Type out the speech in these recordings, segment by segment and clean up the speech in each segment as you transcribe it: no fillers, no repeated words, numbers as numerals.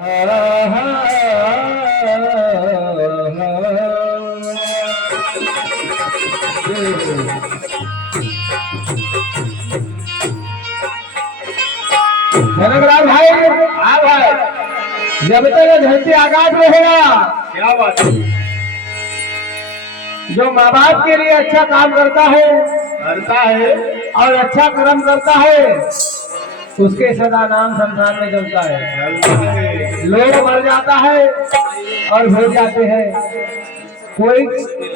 धनराज भाई, हाँ भाई, जब तक धरती आकाश रहेगा, क्या बात है, जो माँ बाप के लिए अच्छा काम करता है और अच्छा कर्म करता है, उसके सदा नाम संसार में चलता है। लोग मर जाता है और भूल जाते हैं। कोई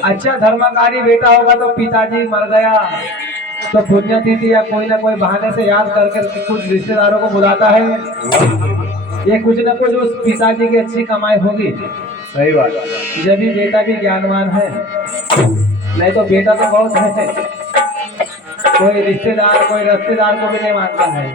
अच्छा धर्मकारी बेटा होगा तो पिताजी मर गया तो पुण्यतिथि या कोई ना कोई बहाने से याद करके कुछ रिश्तेदारों को बुलाता है। ये कुछ ना कुछ उस पिताजी की अच्छी कमाई होगी। सही बात। जब भी बेटा भी ज्ञानवान है, नहीं तो बेटा तो बहुत है, कोई रिश्तेदार कोई रिश्तेदार को भी नहीं मानता है।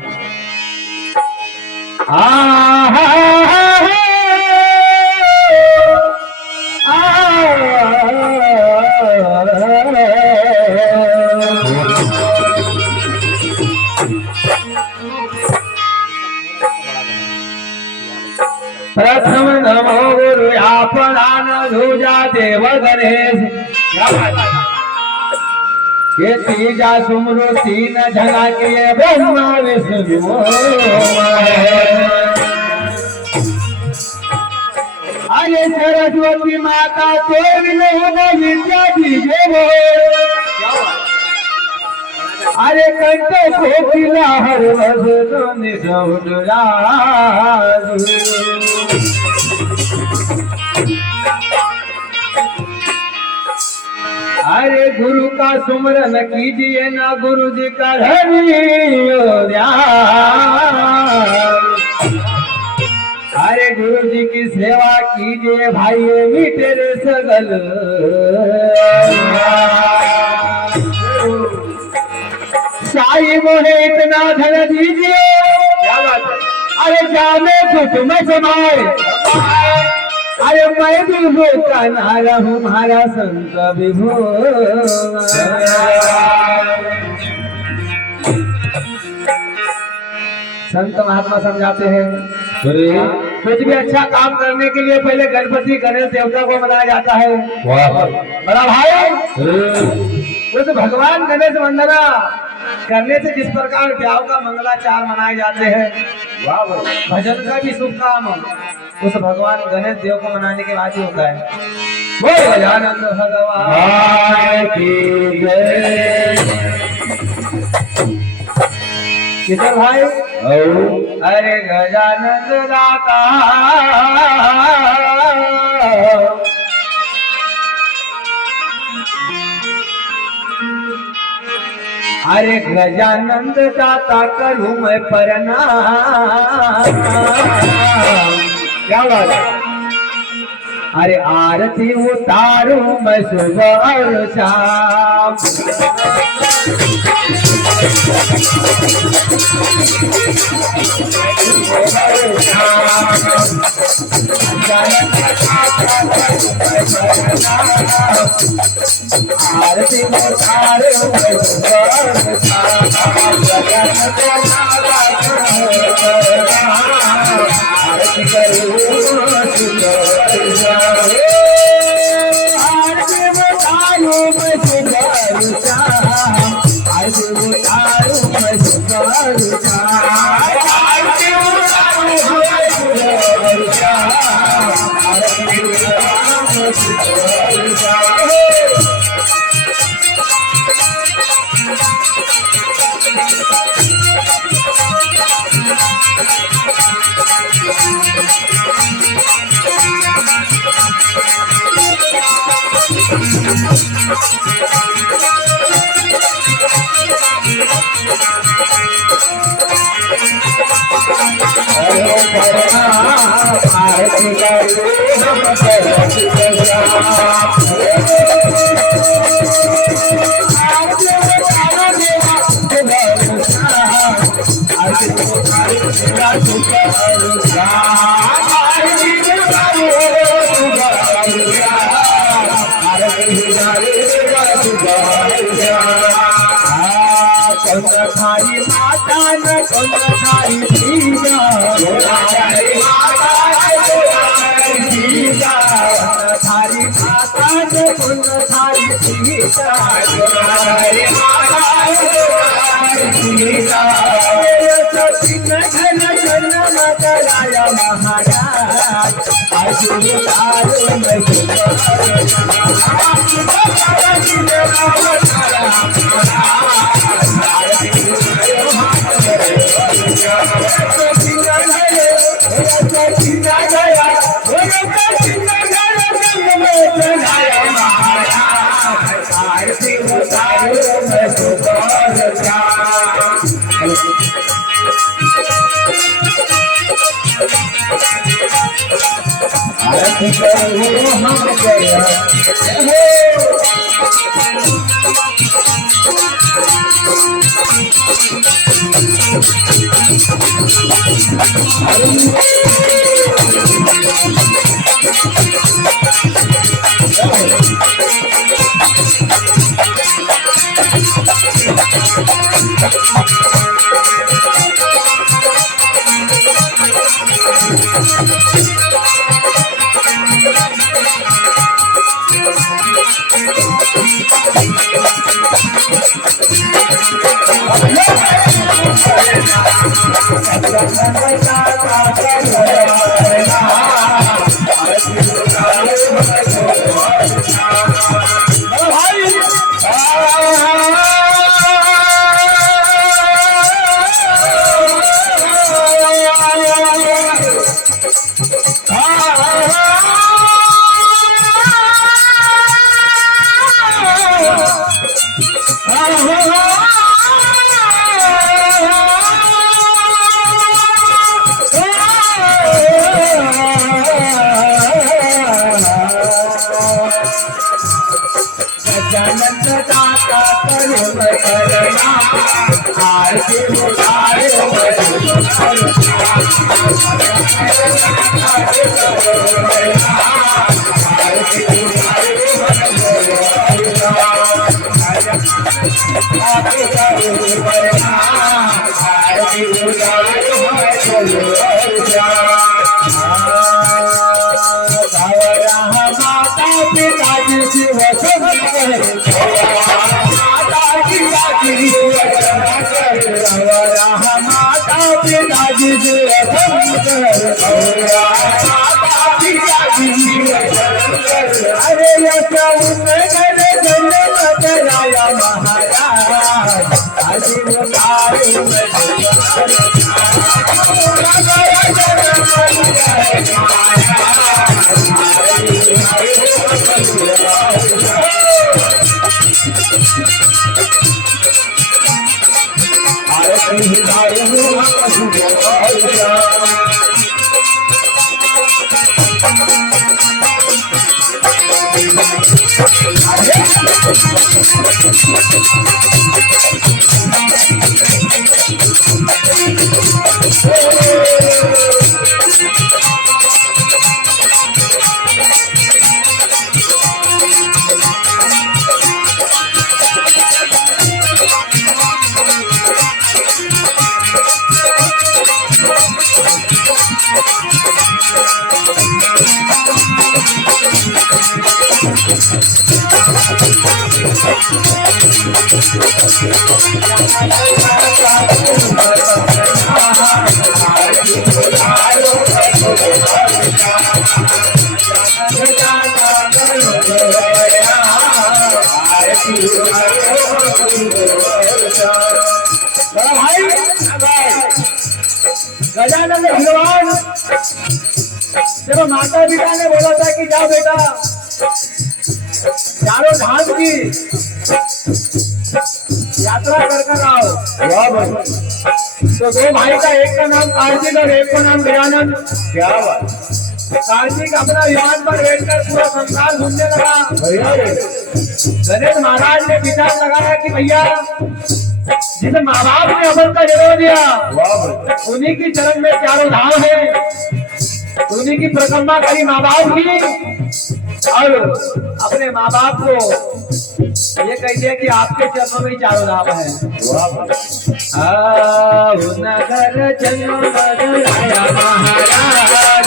प्रथम नमो गुरु आपरान धूजा देव गणेश। ये तीजा सुमरो तीन झगा के ब्रह्मा विष्णु अरे सरस्वती माता कोई नहीं विद्या दीजे वो। अरे कंटे कोकिला हर वसन अरे गुरु का सुमरन कीजिए ना गुरु जी का अरे गुरु जी की सेवा कीजिए भाई भी तेरे सगल। साई मोहे इतना धन दीजिए, अरे जाने कुछ में समाए। अरे मैं विभो का नारा हूँ हमारा संत विभो। संत महात्मा समझाते हैं कुछ भी अच्छा काम करने के लिए पहले गणपति गणेश देवता को मनाया जाता है। बड़ा भाई, उस भगवान गणेश वंदना करने से जिस प्रकार ब्याह का मंगलाचार मनाए जाते हैं, भजन का भी शुभ काम उस भगवान गणेश देव को मनाने के बाद ही होता है। बोल गजानंद भगवान की जय। किशोर भाई, अरे गजानंद दाता अरे गजानंद दाता करूं मैं प्रणाम। क्या बात है। अरे आरती उतारूं मैं सुबह और शाम। आरती उतारूं मैं सुबह और शाम। आरती करूं खाई माता न खाई सीता तुम्हारे माता सीता घन जन्म कराया महाराज आज उतारो मैं गजानन भगवान जब माता पिता ने बोला था कि जाओ बेटा चारों धाम की यात्रा कर आओ, तो दो भाई का एक का नाम कार्तिक और एक का नाम गजानन। क्या बात। कार्तिक अपना विमान पर बैठकर पूरा संसार घूमने लगा। गणेश महाराज ने विचार लगाया कि भैया जिस माँ बाप ने अमल का जन्म दिया उन्हीं की चरण में चारों धाम है, उन्हीं की परिक्रमा करी माँ बाप की, और अपने माँ बाप को ये कह दिया कि आपके चरणों में ही चारों धाम है। नगर जन्म बदलाया महाराज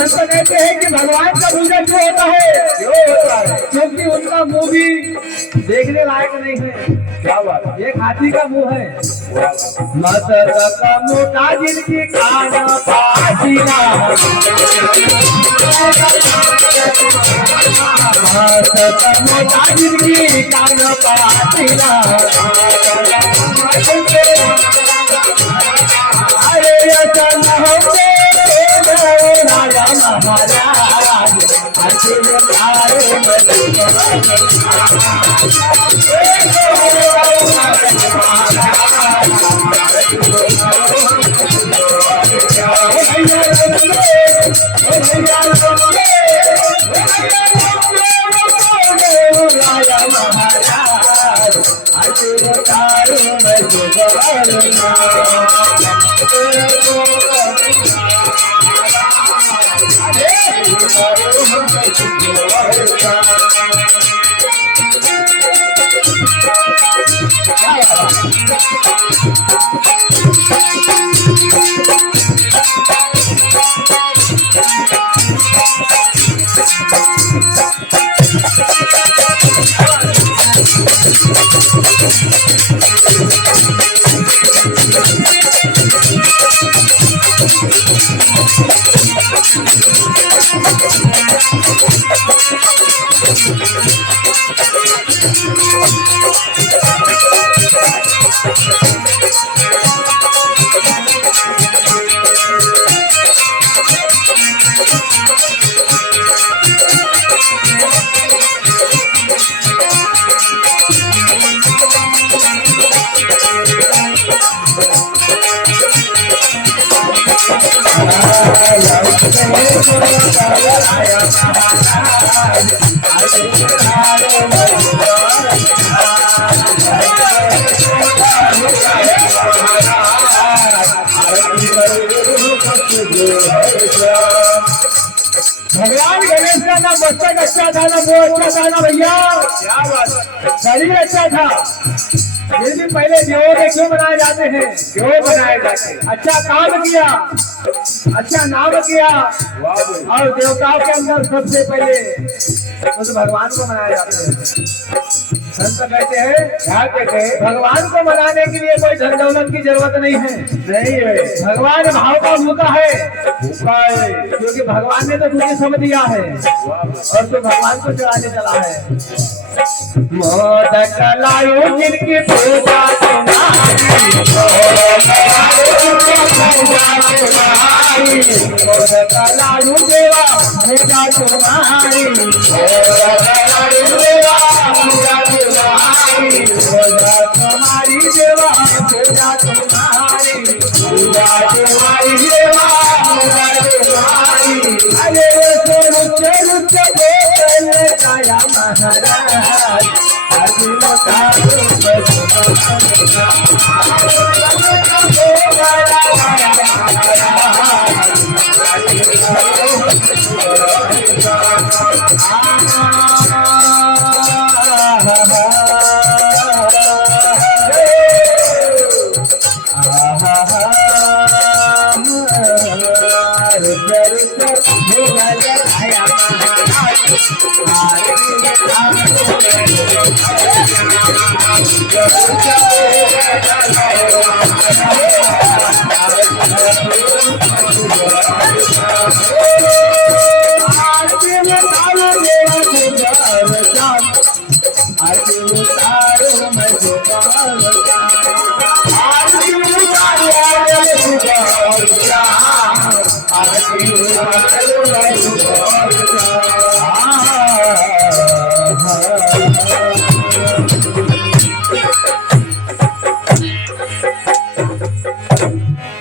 संत कहते हैं कि भगवान का पूजा क्यों होता है? क्योंकि उनका मुंह भी देखने लायक नहीं है। क्या बात है? एक हाथी का मुंह है। मदर का मोटा जिनकी कान पासीना, मदर का मोटा जिनकी कान पासीना, अरे अचल होते राजा महाराज अचल तारे राजा महाराज अचल भगवान गणेश का ना मस्तक अच्छा था, ना मुंह अच्छा था, ना भैया क्या बात है? शरीर अच्छा था। फिर भी पहले देवों में क्यों बनाए जाते हैं? क्यों बनाए जाते हैं? अच्छा काम किया, अच्छा नाम किया, वाह भाई। और देवताओं के अंदर सबसे पहले उस भगवान को मनाया जाता है। संत कहते हैं, क्या कहते हैं? भगवान को मनाने के लिए कोई धन दौलत की जरूरत नहीं है। नहीं है, भगवान भाव का भूखा है, भूखा है। क्योंकि भगवान ने तो तुझे सब दिया है वाह भाई। और तू भगवान को चढ़ाने चला है। मोदक लायो जिनकी पूजा तुम्हारी, मोदक लायो देवा पूजा तुम्हारी, तुम्हारी देवा पूजा तुम्हारी, तुम्हारी देवा तुम्हारी। अरे रुचे रुचे बोले राजा महाराज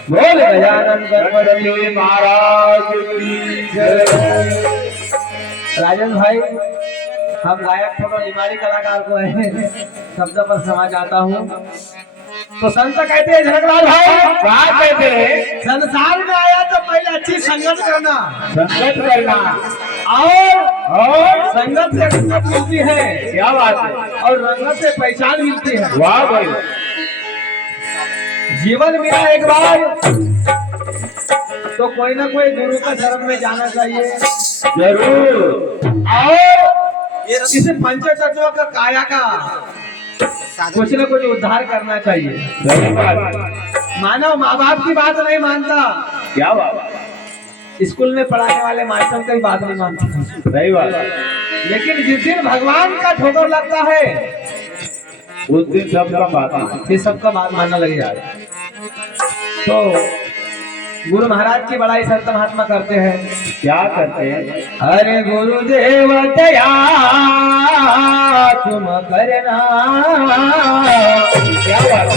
बोल गजानन गणपति महाराज की जय। राजन भाई, हम गायक थोड़ा निमाड़ी कलाकार को है शब्द पर समझ आता हूँ। तो संत कहते हैं झलकलाल भाई, क्या कहते हैं? संसार में आया तो पहले अच्छी संगत करना, संगत करना, और संगत से रंगत मिलती है। क्या बात है? और रंगत से पहचान मिलती है। वाह भाई। जीवन में एक बार तो कोई ना कोई गुरु का शरण में जाना चाहिए। जरूर। और इस पंच तत्व का काया का कुछ न कुछ उद्धार करना चाहिए। सही बात। मानव माँ बाप की बात नहीं मानता, क्या बात। स्कूल में पढ़ाने वाले मास्टर की बात नहीं मानता, सही बात। लेकिन जिस दिन भगवान का ठोकर लगता है उस दिन सबका बात फिर सबका बात मानना लग जाए। तो गुरु महाराज की बड़ाई संत महात्मा करते हैं। क्या करते हैं? अरे गुरुदेव दया तुम करना। क्या बात।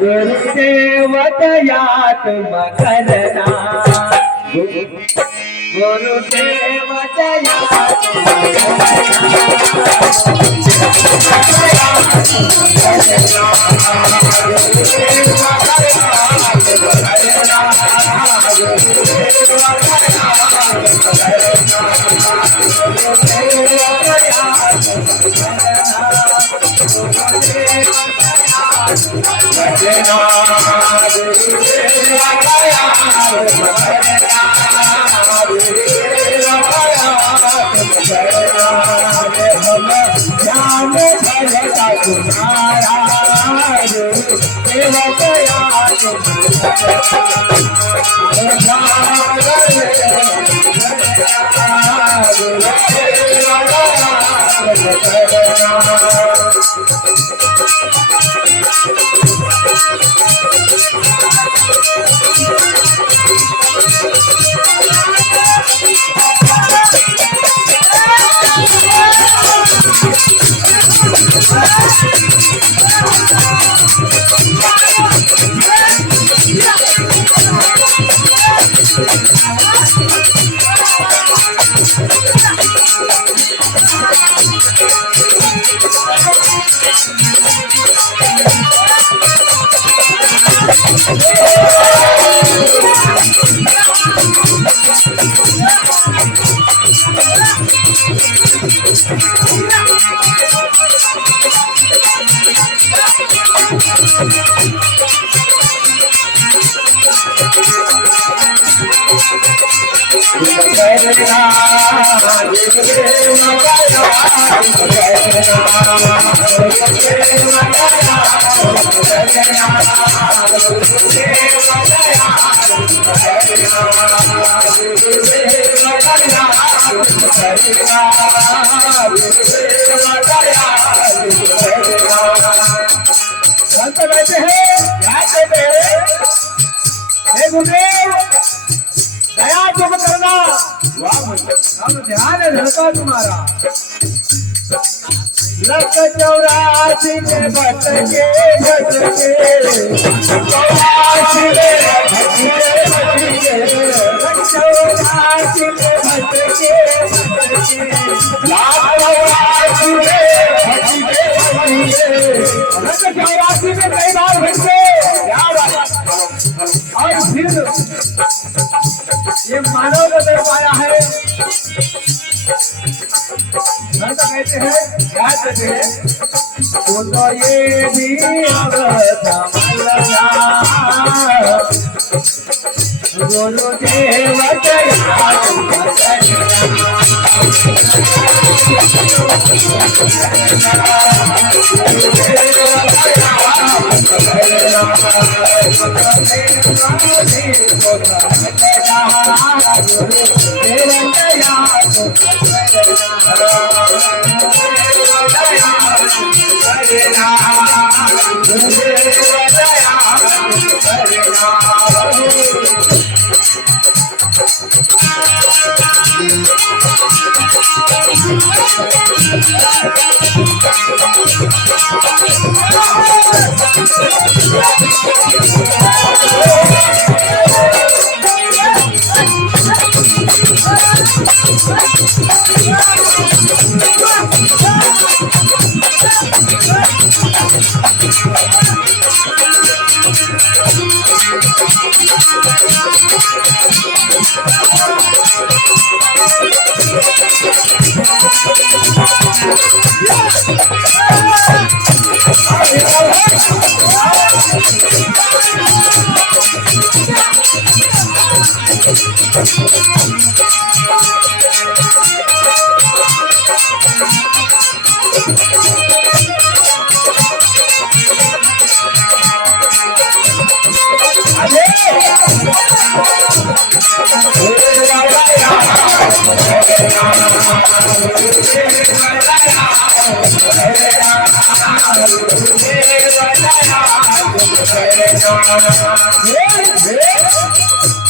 गुरुदेव दया तुम करना। गुरुदेव दया संत बैठे हैं, क्या कहते हैं? हे गुरुदेव दया तुम करना। हम ध्यान है धड़का तुम्हारा। लख 84 में भटके भटके 84 में भटके लख 84 में भटके लाख 84 में कई बार भटके। क्या बात। और फिर ये मानव का दर पाया है। संत कहते हैं, क्या कहते हैं? तो ये भी गुरुदेव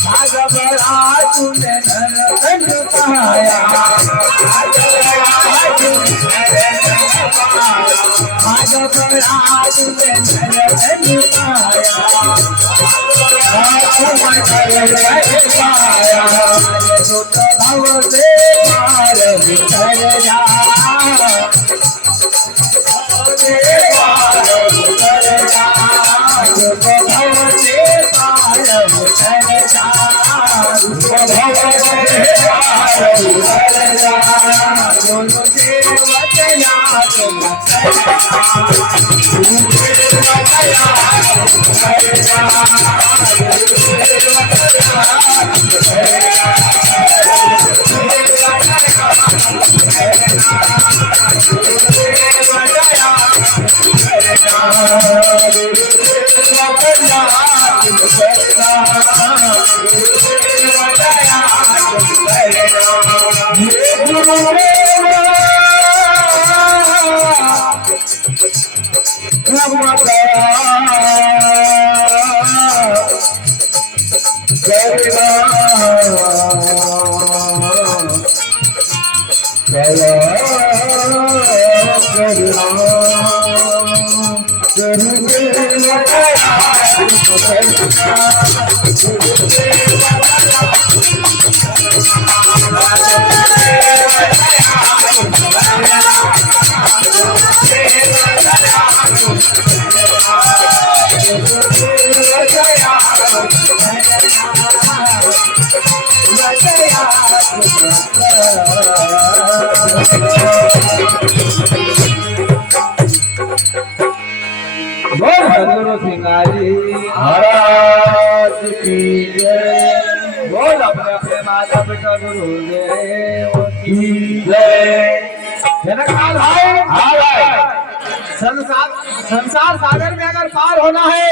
भाग बड़ा तूने नरकन पाया, भाग बड़ा तूने नरकन पाया, जो तो भव से पार बिछड़ जा, जो तो भव से पार बिछड़ जा, दोनों से बचया तुम सदगुरु सिंगारी महाराज की जय। बोल अपने अपने माता पिता गुरुदेव की जय। जनकलाल भाई, हाँ भाई, संसार सागर में अगर पार होना है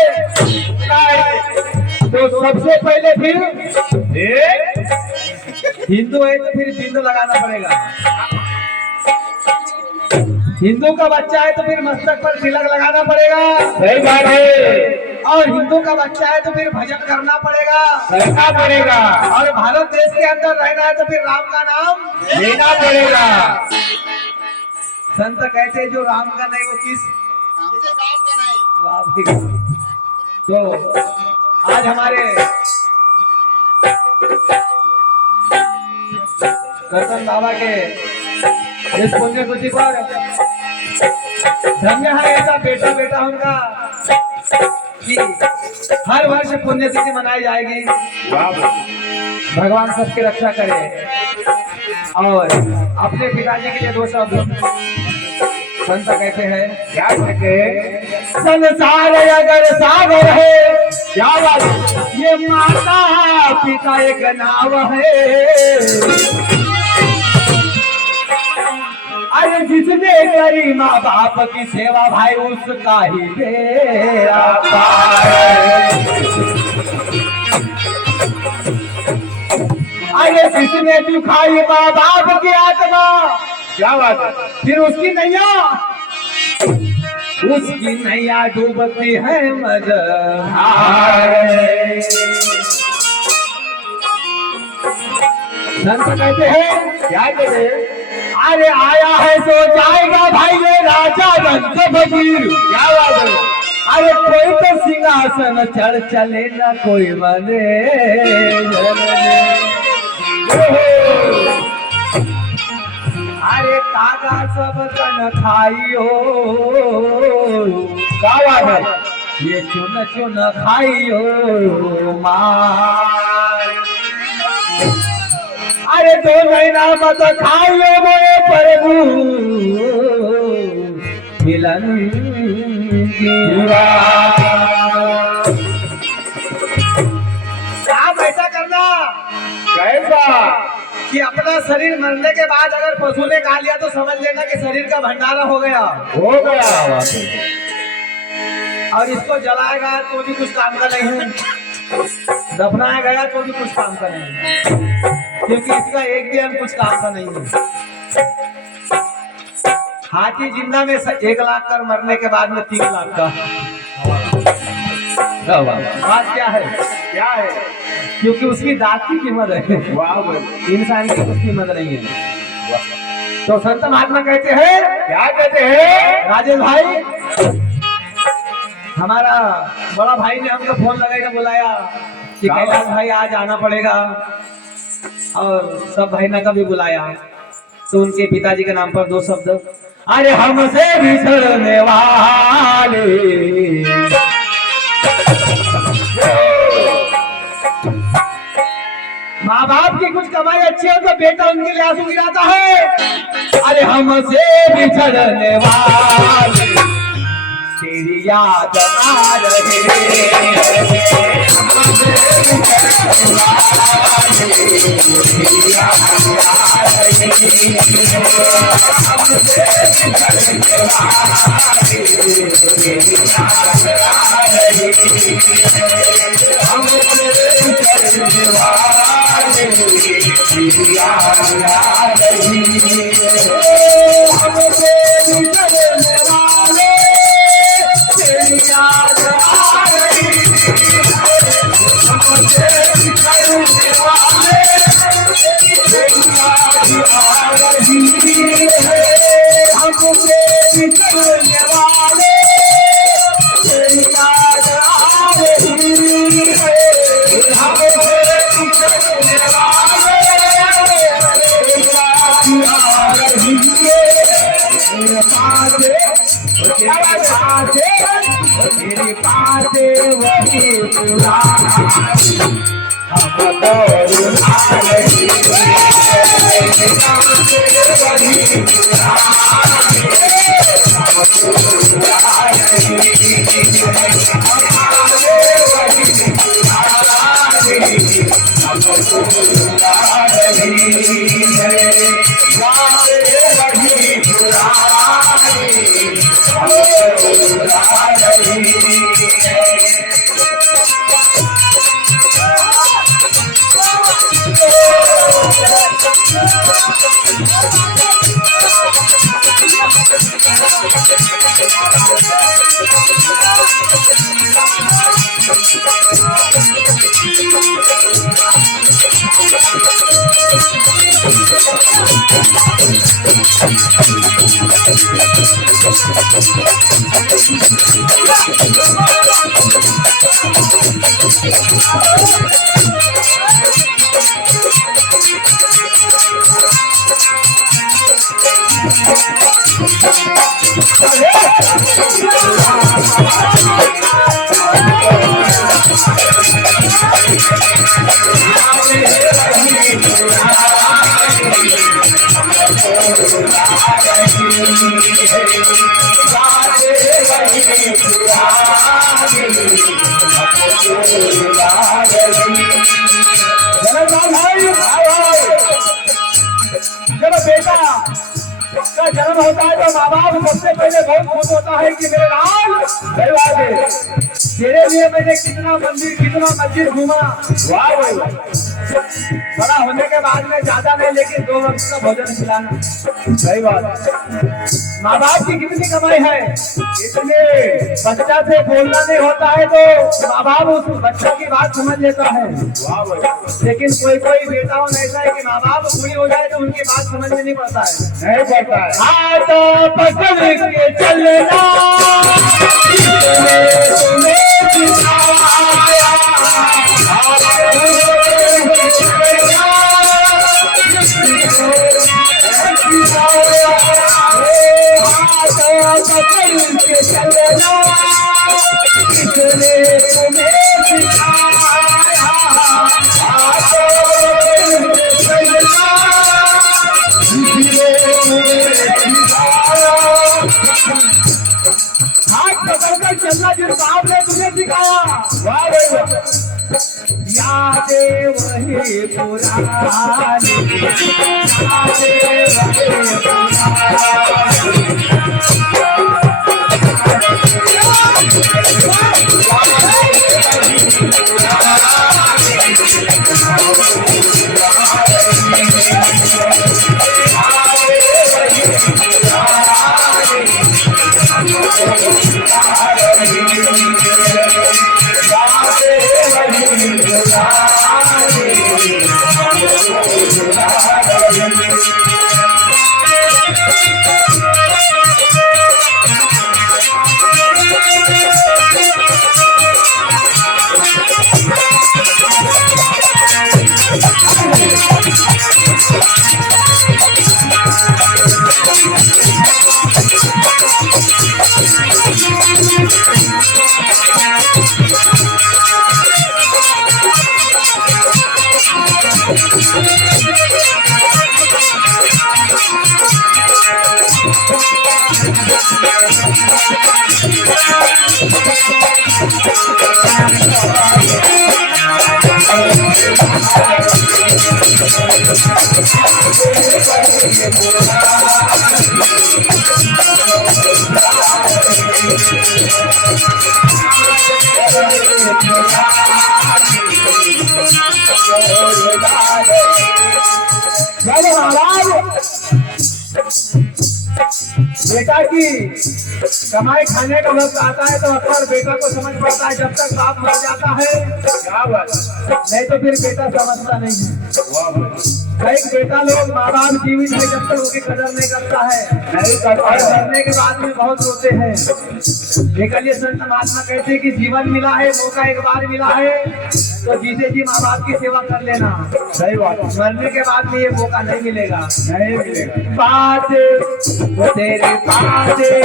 तो सबसे पहले फिर हिंदू है तो फिर बिंदु लगाना पड़ेगा। हिंदू का बच्चा है तो फिर मस्तक पर तिलक लगाना पड़ेगा। सही बात है। और हिंदू का बच्चा है तो फिर भजन करना पड़ेगा, करना पड़ेगा। और भारत देश के अंदर रहना है तो फिर राम का नाम लेना पड़ेगा। संत कहते हैं जो राम का नहीं वो किस काम का नहीं। तो आज हमारे करतन बाबा के इस पुण्य तिथि पर धन्य है ऐसा बेटा बेटा उनका कि हर वर्ष पुण्य तिथि मनाई जाएगी। भगवान सबकी रक्षा करे। और अपने पिताजी के लिए दो शब्द संत कहते हैं, क्या कहते हैं? संसार अगर सागर है, क्या बात? ये माता पिता एक नाव है। अरे जिसने करी माँ बाप की सेवा भाई उसका ही बेड़ा पार। अरे जिसने दुखाई माँ बाप की आत्मा, क्या बात है? फिर उसकी नैया डूबती है मझधार। संत कहते हैं, क्या कहते हैं? अरे आया है तो जाएगा भाई ये राजा रंग फकीर। क्या बात है? अरे कोई तो सिंहासन चढ़ चले ना कोई बने। अरे कागा सब तन खाइयो, क्या बात है? ये चुन चुन खाइयो मार। अरे तो नैना मत खाइयो मोरे प्रभु मिलन काम ऐसा करना ऐसा कि अपना शरीर मरने के बाद अगर पशु ने खा लिया तो समझ लेना कि शरीर का भंडारा हो गया। और इसको जलाएगा तो भी कुछ काम का नहीं है, दफनाया गया तो भी कुछ काम का नहीं है, क्योंकि इसका एक भी अंग कुछ काम का नहीं है। हाथी जिंदा में 1 लाख कर मरने के बाद में 3 लाख का। बात क्या है? क्या है? क्योंकि उसकी दांत की कीमत है, इंसान की कुछ कीमत नहीं है। तो संत महात्मा कहते हैं, क्या कहते हैं? राजेश भाई, हमारा बड़ा भाई ने हमको फोन लगाकर बुलाया कि कैलाश भाई आज आना पड़ेगा, और सब भाई ने कभी बुलाया तो उनके पिताजी के नाम पर 2 शब्द, अरे हमसे बिछड़ने वाले। माँ बाप की कुछ कमाई अच्छी हो तो बेटा उनके लिए आंसू गिराता है। अरे हमसे बिछड़ने वाले तेरी याद आ रही जब बेटा का जन्म होता है तो माँ बाप सबसे पहले बहुत खुश होता है कि मेरे लाल तेरे लिए मैंने कितना मंदिर कितना मस्जिद घूमा। वाह वाह, बड़ा होने के बाद में ज्यादा नहीं लेकिन 2 वक्त का भोजन खिलाना। सही बात। माँ बाप की कितनी कमाई है, इतने बच्चा से बोलना नहीं होता है तो माँ बाप उस बच्चा की बात समझ लेता है। वाह वाह। लेकिन कोई कोई बेटा ऐसा है कि माँ बाप पूरी हो जाए तो उनकी बात समझ में नहीं पड़ता है, नहीं पड़ता है। हाथ पकड़ के चलना चलना जिस बाप ने तुझे सिखाया। वाह भाई वाह। बातें वही पुरानी, बातें वही बेटा की कमाई खाने का वक्त आता है तो अक्सर बेटा को समझ पड़ता है, जब तक बाप मर जाता है क्या बात, नहीं तो फिर बेटा समझता नहीं है। कई बेटा लोग माँ बाप जीवित है जब तक उनकी कदर नहीं करता है, और मरने के बाद में बहुत रोते हैं। लेकिन ये संत महात्मा कहते हैं कि जीवन मिला है, मौका एक बार मिला है, तो जीते जी माँ बाप की सेवा कर लेना। सही बात, मरने के बाद में ये मौका नहीं मिलेगा, नहीं मिलेगा। बातें वो तेरी बातें,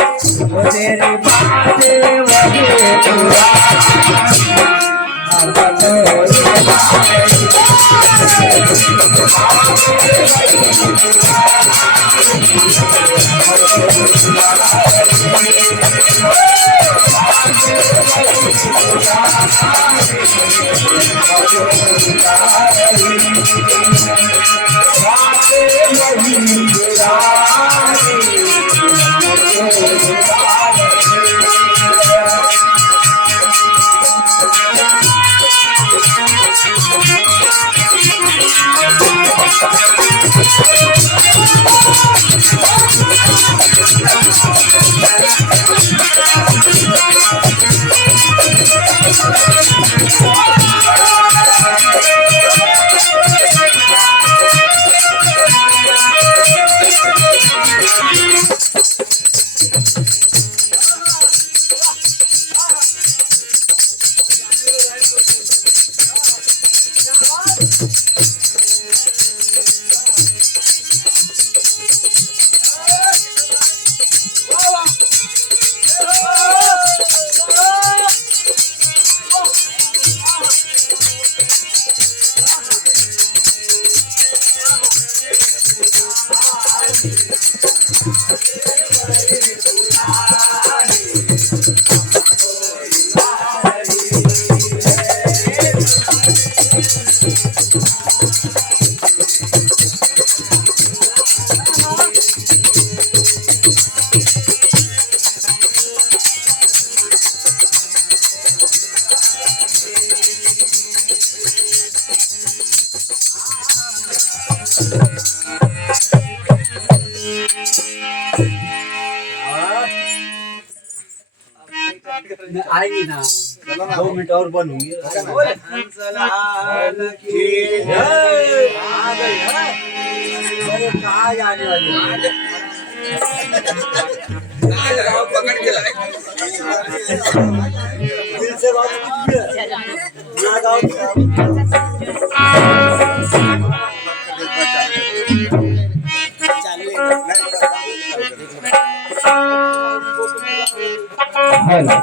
वो तेरी बातें वही आएगी ना, 2 मिनट और बनूंगी। कहाँ जाने वाली पकड़ के लाए दिल से बात हेलो।